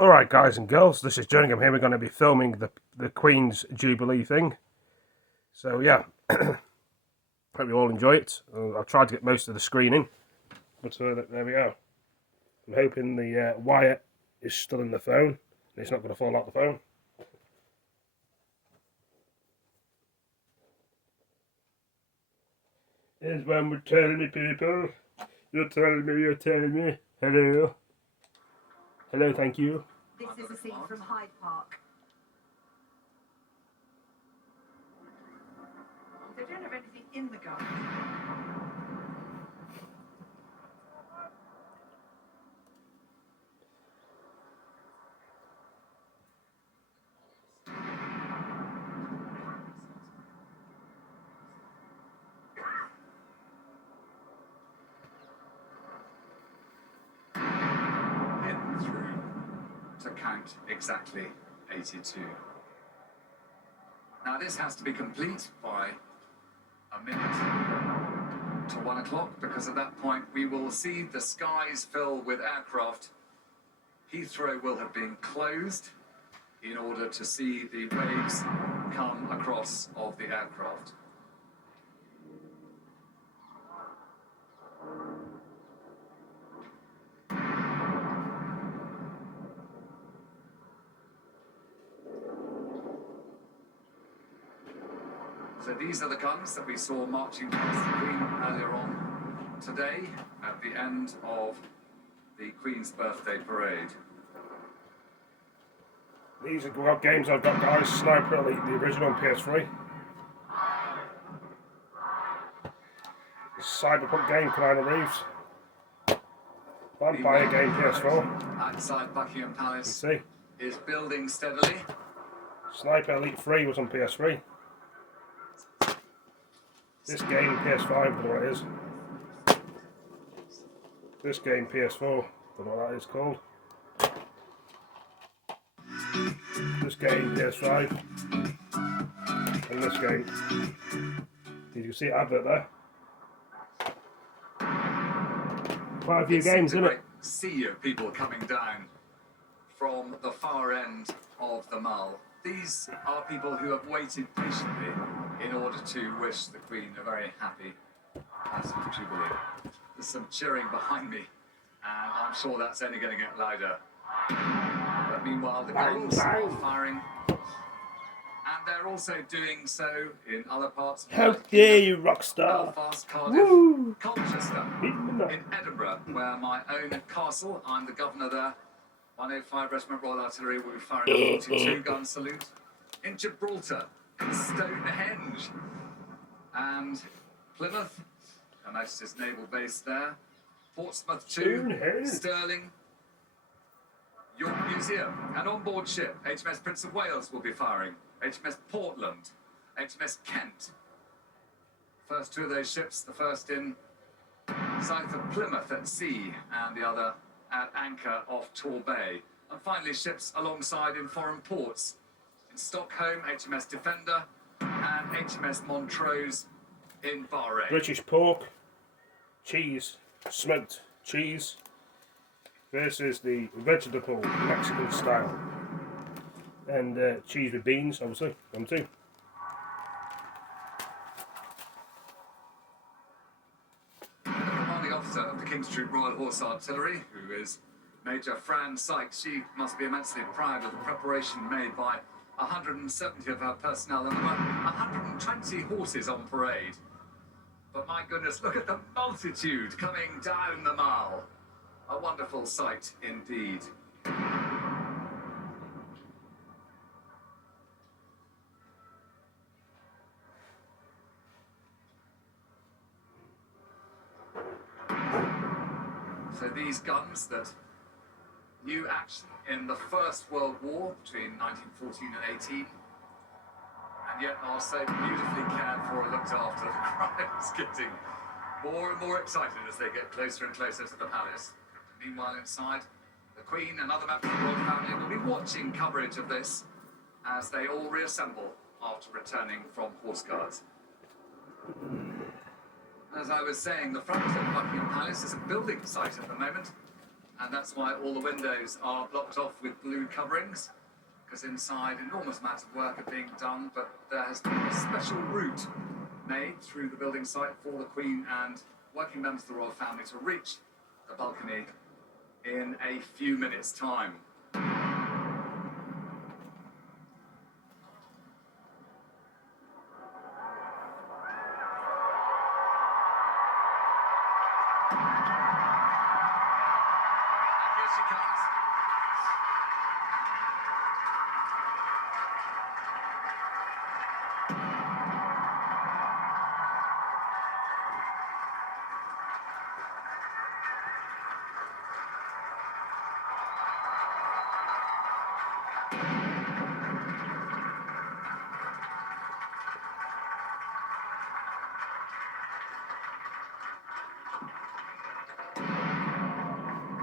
Alright guys and girls, this is Jerningham here. We're going to be filming the Queen's Jubilee thing. So yeah, hope you all enjoy it. I've tried to get most of the screen in, but there we are. I'm hoping the wire is still in the phone and it's not going to fall out the phone. Here's one more telling me, people. You're telling me. Hello. Hello, thank you. This is a scene from Hyde Park. They don't have anything in the garden. Hidden through to count exactly 82. Now this has to be complete by a minute to 1 o'clock, because at that point we will see the skies fill with aircraft. Heathrow will have been closed in order to see the waves come across of the aircraft. So these are the guns that we saw marching past the Queen earlier on today at the end of the Queen's birthday parade. These are games I've got, guys. Sniper Elite, the original on PS3. The Cyberpunk game, Keanu Reeves. Vampire game, PS4. Outside Buckingham Palace You see. is building steadily. Sniper Elite 3 was on PS3. This game, PS5, I don't know what it is. This game, PS4, don't know what that is called. This game, PS5. And this game. You can see it advert there. Quite a few games, isn't it? Sea of people coming down from the far end of the Mall. These are people who have waited patiently in order to wish the Queen a very happy Passage Jubilee. There's some cheering behind me, and I'm sure that's only going to get louder. But meanwhile, the guns are firing, and they're also doing so in other parts of the How dare you, Rockstar! Belfast, Cardiff, Colchester, in Edinburgh, where my own castle, I'm the governor there. 105 Regiment Royal Artillery will be firing a 42-gun salute. In Gibraltar, in Stonehenge, and Plymouth, Her Majesty's Naval Base there. Portsmouth too, Stirling, York Museum, and onboard ship, HMS Prince of Wales will be firing. HMS Portland, HMS Kent. First two of those ships, the first in south of Plymouth at sea, and the other at anchor off Tor Bay. And finally ships alongside in foreign ports. In Stockholm, HMS Defender, and HMS Montrose in Bahrain. British pork, cheese, smoked cheese, versus the vegetable Mexican style. And cheese with beans, obviously, them too. Officer of the King's Troop Royal Horse Artillery, who is Major Fran Sykes. She must be immensely proud of the preparation made by 170 of her personnel and about 120 horses on parade. But my goodness, look at the multitude coming down the Mall. A wonderful sight indeed. So these guns that knew action in the First World War between 1914 and 18, and yet are so beautifully cared for and looked after. The crowd is getting more and more excited as they get closer and closer to the palace. Meanwhile inside, the Queen and other members of the royal family will be watching coverage of this as they all reassemble after returning from Horse Guards. As I was saying, the front of Buckingham Palace is a building site at the moment, And that's why all the windows are blocked off with blue coverings, because inside enormous amounts of work are being done, but there has been a special route made through the building site for the Queen and working members of the royal family to reach the balcony in a few minutes' time. Here she comes.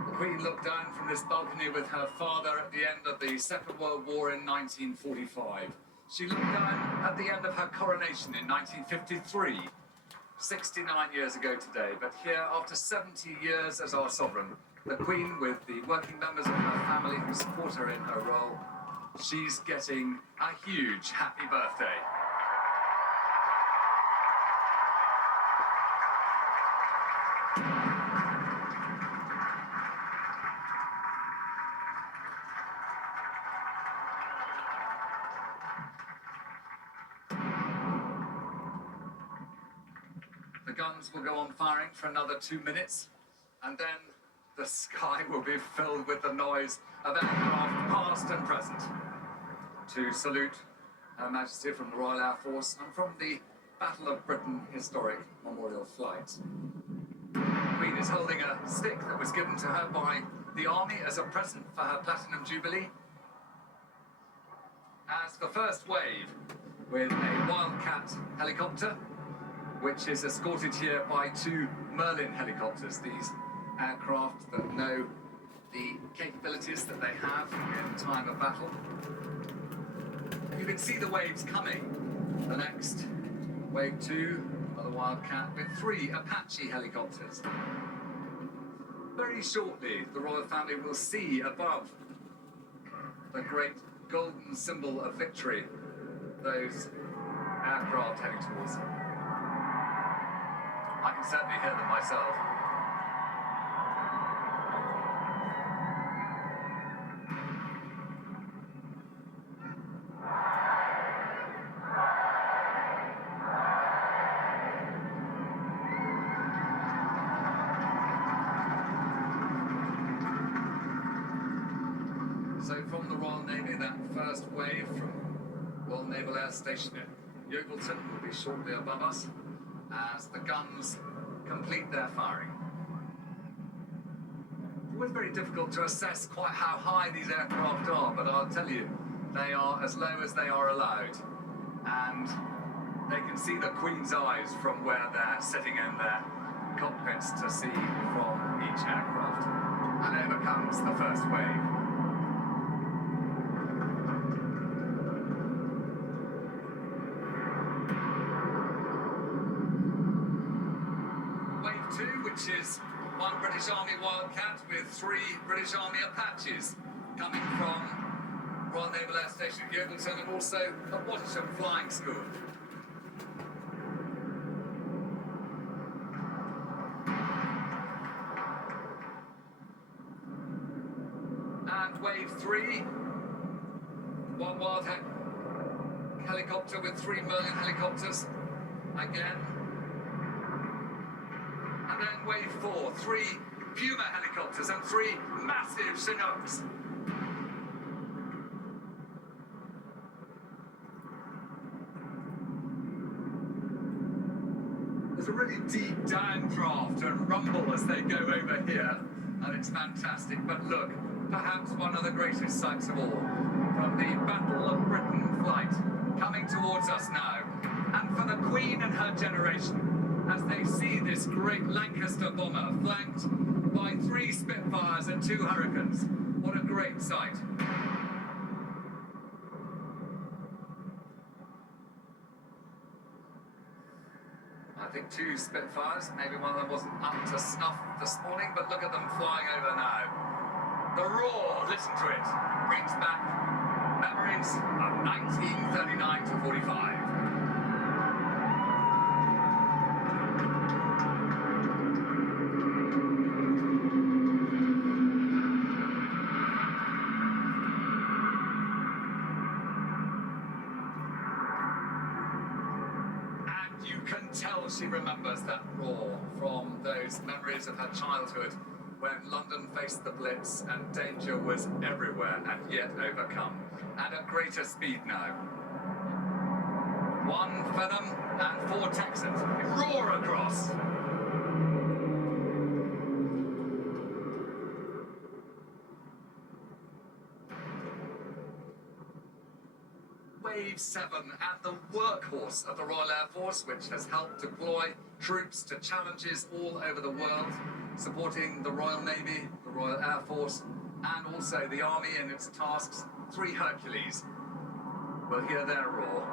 The Queen looked down from this balcony with her father at the end of the Second World War in 1945. She looked down at the end of her coronation in 1953, 69 years ago today. But here, after 70 years as our sovereign, the Queen, with the working members of her family who support her in her role, she's getting a huge happy birthday. The guns will go on firing for another 2 minutes, and then the sky will be filled with the noise of aircraft past and present to salute Her Majesty from the Royal Air Force and from the Battle of Britain historic memorial flight. The Queen is holding a stick that was given to her by the Army as a present for her Platinum Jubilee. As the first wave, with a Wildcat helicopter, which is escorted here by 2 Merlin helicopters, these aircraft that know the capabilities that they have in time of battle. You can see the waves coming. The next, wave 2 of the Wildcat, with 3 Apache helicopters. Very shortly, the royal family will see above the great golden symbol of victory, those aircraft heading towards them. I can certainly hear them myself. So from the Royal Navy, that first wave from Royal Naval Air Station at Yeovilton will be shortly above us as the guns complete their firing. It's always very difficult to assess quite how high these aircraft are, but I'll tell you, they are as low as they are allowed. And they can see the Queen's eyes from where they're sitting in their cockpits to see from each aircraft. And over comes the first wave. Wave 2, which is 1 British Army Wildcat with 3 British Army Apaches coming from Royal Naval Air Station at Yeovilton and also at Watersham Flying School. And wave 3, 1 Wildcat helicopter with 3 Merlin helicopters again. And then wave 4, 3 Puma helicopters and 3 massive Chinooks. There's a really deep downdraft and rumble as they go over here, and it's fantastic. But look, perhaps one of the greatest sights of all, from the Battle of Britain flight coming towards us now, and for the Queen and her generation, as they see this great Lancaster bomber flanked by 3 Spitfires and 2 Hurricanes. What a great sight. I think 2 Spitfires, maybe one of them wasn't up to snuff this morning, but look at them flying over now. The roar, listen to it, brings back memories of 1939 to 45. And you can tell she remembers that roar from those memories of her childhood when London faced the Blitz and danger was everywhere and yet overcome. And at greater speed now. 1 Phenom and 4 Texans roar across. Wave 7 and the workhorse of the Royal Air Force, which has helped deploy troops to challenges all over the world, supporting the Royal Navy, the Royal Air Force, and also the Army in its tasks. 3 Hercules. We'll hear their roar.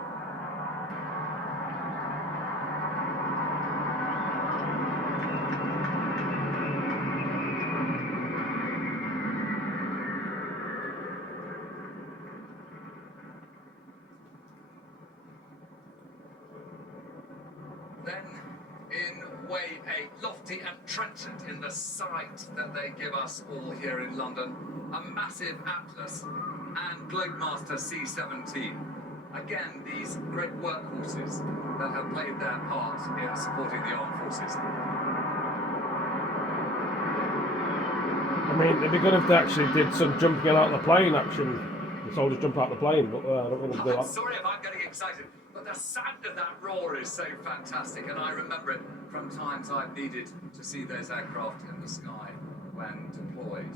Then, in Wave 8, lofty and trenchant in the sight that they give us all here in London, a massive Atlas and Globemaster C-17. Again, these great workhorses that have played their part in supporting the armed forces. I mean, it'd be good if they actually did some jumping out of the plane action. The soldiers jump out of the plane, but I don't think they'll do I'm that. sorry if I'm getting excited, but the sound of that roar is so fantastic, and I remember it from times I've needed to see those aircraft in the sky when deployed.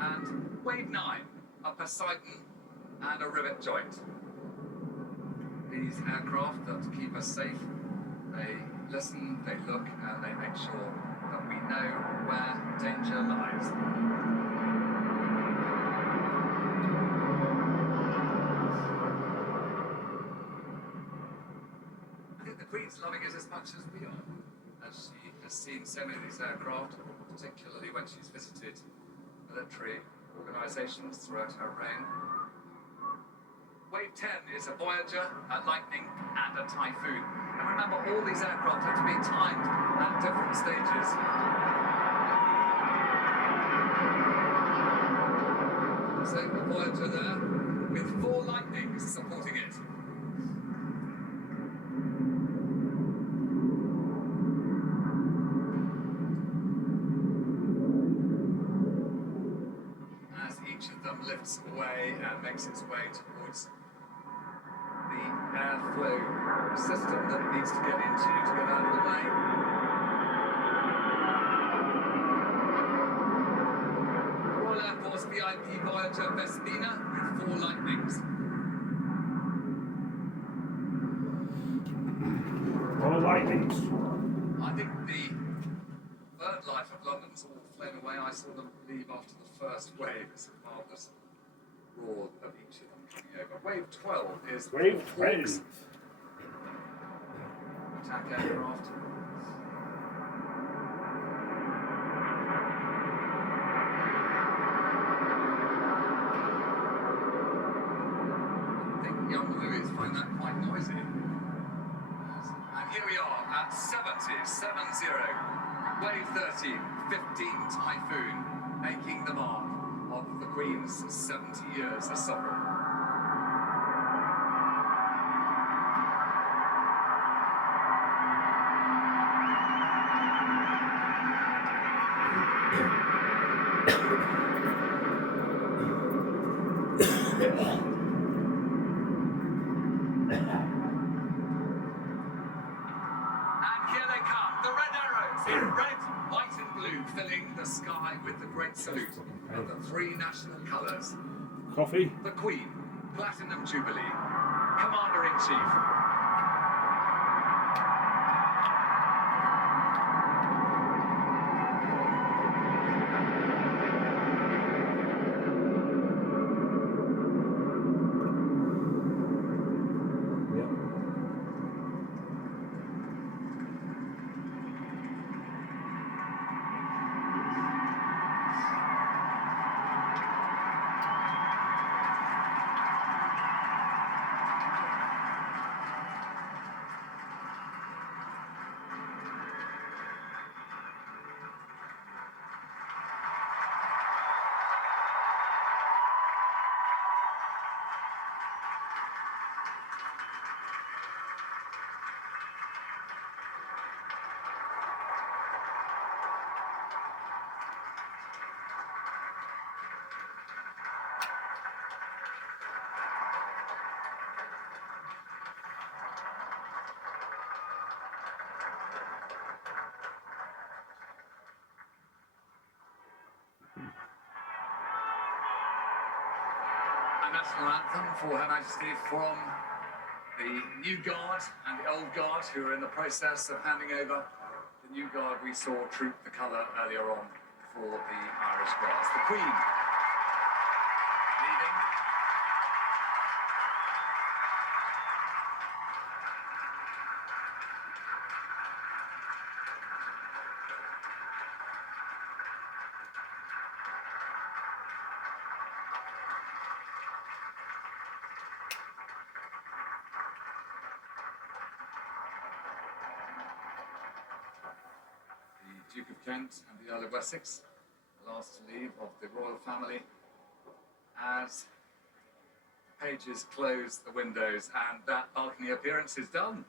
And Wave 9, a Poseidon and a rivet joint. These aircraft that keep us safe, they listen, they look, and they make sure that we know where danger lies. I think the Queen's loving it as much as we are, as she has seen so many of these aircraft, particularly when she's visited military organisations throughout her reign. Wave 10 is a Voyager, a Lightning, and a Typhoon. And remember, all these aircraft have to be timed at different stages. So a Voyager there, with 4 Lightnings supporting it. As each of them lifts away and makes its way towards the airflow system that it needs to get into to get out of the way. Royal Air Force VIP Voyager Vespina with 4 Lightnings. All lightnings. I think the bird life of London's all flown away. I saw them leave after the first wave. It's a marvellous roar of each of them coming over. Wave 12 is Wave Hawks 12. attack aircraft. I think young Louis find that quite noisy. And here we are at 70. Wave 13, 15 Typhoon, making the mark of the Queen's 70 years as sovereign. And here they come, the red arrows in red, white and blue, filling the sky with the great salute of the 3 national colours. Coffee. The Queen, Platinum Jubilee, Commander-in-Chief. Yep. national anthem for Her Majesty from the New Guard and the Old Guard, who are in the process of handing over. The New Guard we saw troop the colour earlier on for the Irish Guards. The Queen leading. The Duke of Kent and the Earl of Wessex, the last to leave of the royal family, as pages close the windows and that balcony appearance is done.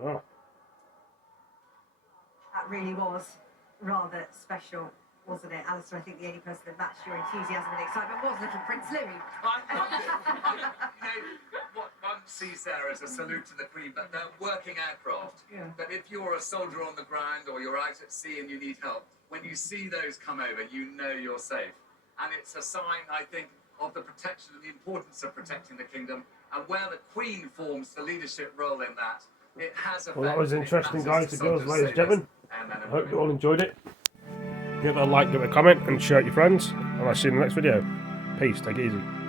Oh. That really was rather special, wasn't it, Alistair? I think the only person that matched your enthusiasm and excitement was little Prince Louis. I loved it. What one sees there is a salute to the Queen, but they're working aircraft. Yeah. But if you're a soldier on the ground or you're out at sea and you need help, when you see those come over, you know you're safe. And it's a sign, I think, of the protection and the importance of protecting the kingdom, and where the Queen forms the leadership role in that. It has a Well, that was interesting, guys, and girls, ladies and gentlemen. I hope you all enjoyed it. Give it a like, give it a comment, and share it with your friends. And I'll see you in the next video. Peace, take it easy.